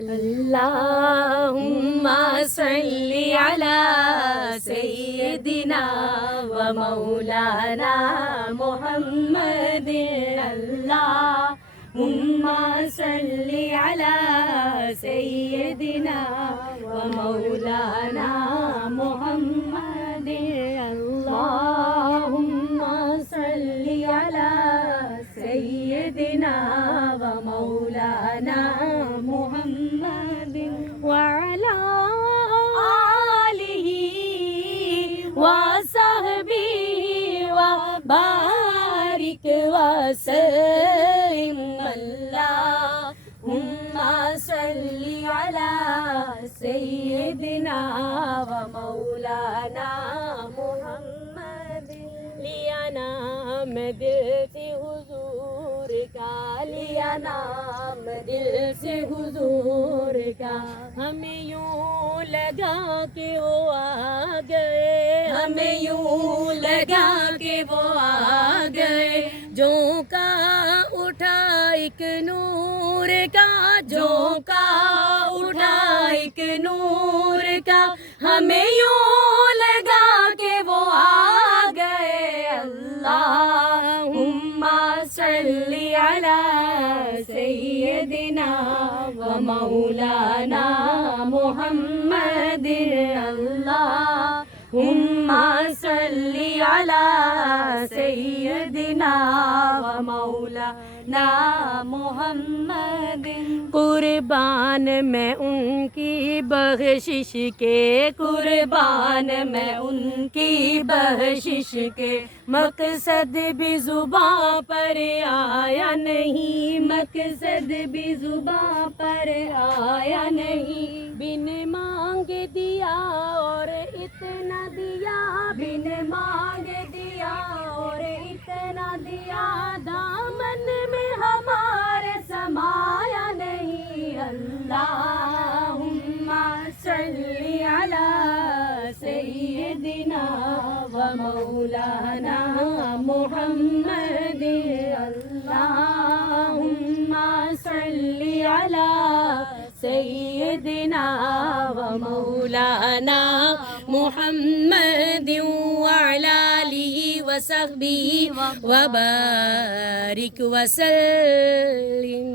اللهم صل على سيدنا ومولانا محمد اللهم صل على سيدنا ومولانا محمد اللهم صل على سيدنا ومولانا محمد وعلى آله وصحبه وبارك وسلم اللهم صل على سيدنا ومولانا محمد لیا نام دل سے حضور کا لیا نام دل سے حضور کا ہمیں یوں لگا کہ وہ آ گئے ہمیں یوں لگا کہ وہ آ گئے جھونکا اٹھا ایک نور کا جھونکا اٹھا ایک نور کا ہمیں یوں لگا کہ وہ آ گئے اللہم صلی علی سیدنا و مولانا محمد اللہم صلی علی سیدنا و مولانا محمد قربان میں ان کی بخشش کے قربان میں ان کی بخشش کے مقصد بھی زباں پر آیا نہیں مقصد بھی زباں پر آیا نہیں بن مانگ دیا اور اتنا دیا بن مانگ دیا اور اتنا دیا دامن میں ہمارے سمایا نہیں اللہم صلی علی سیدنا و مولانا محمد اللہم صلی علی سیدنا و مولانا محمد وعلی آلہ وصحبہ وبارک وسلم.